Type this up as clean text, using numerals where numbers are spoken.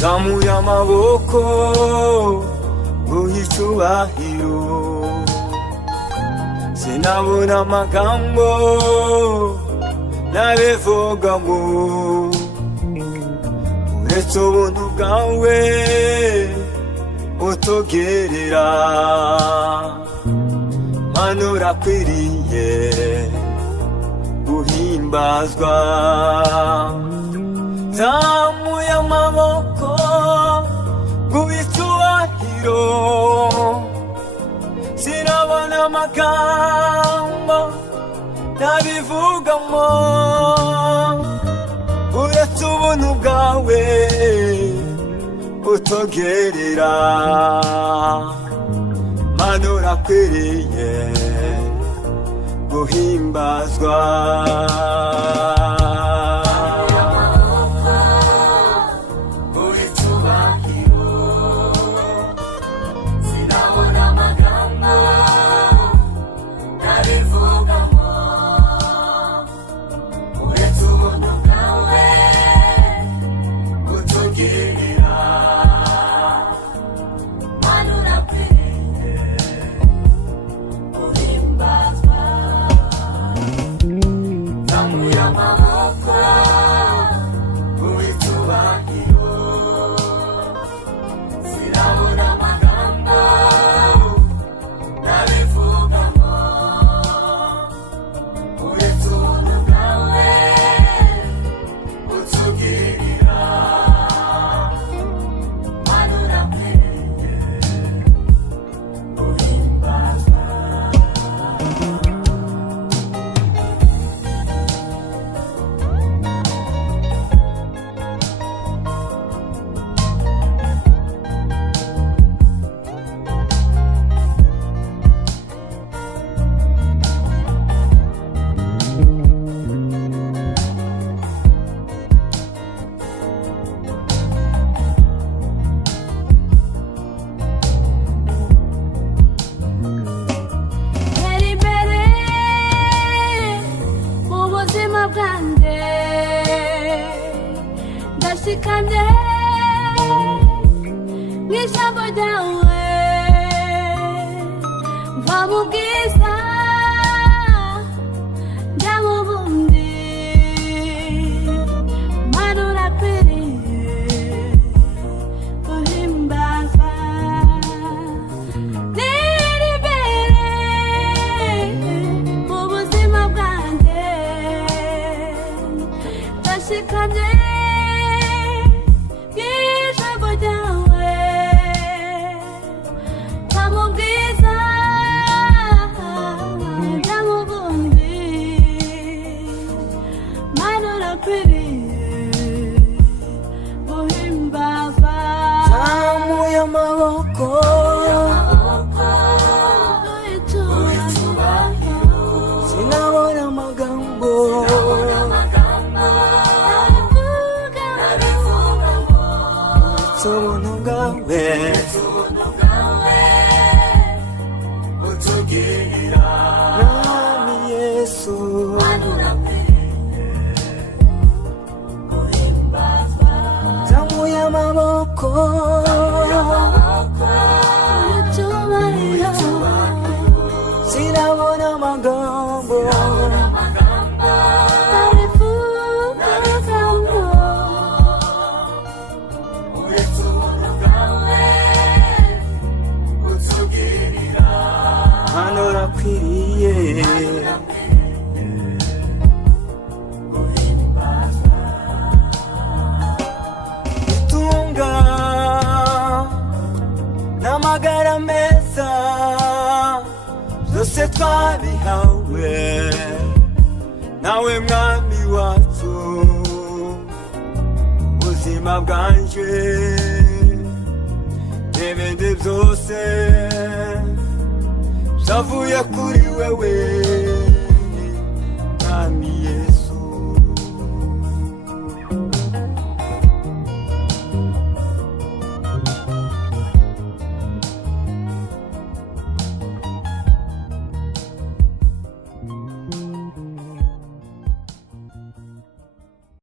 zamuye amaboko nguha icyubahiro sinabona amagambo nabivugamo uretse ubuntu bwawe utugerera Mana urakwiriye guhimbazwa zamuye amaboko nguha icyubahiro sinabona amagambo nabivugamo uretse ubuntu bwawe utugerera Mana urakwiriye guhimbazwa ndashikanye n'ijambo ryawe mva mu bwiza njya mu bundi Mana urakwiriye guhimbazwa niri imbere mu buzima bwanjye ndashikanye zamuye amaboko sinabona amagambo uretse ubuntu bwawe utugerera Mwami Yesu zamuye amaboko sinabona amagambo uretse ubuntu bwawe utugerera Mana urakwiriye n'amagara meza byose twabihawe nawe Mwami wacu ubuzima bwanje n'ibindi byose byavuye kuri wewe Mwami Yesu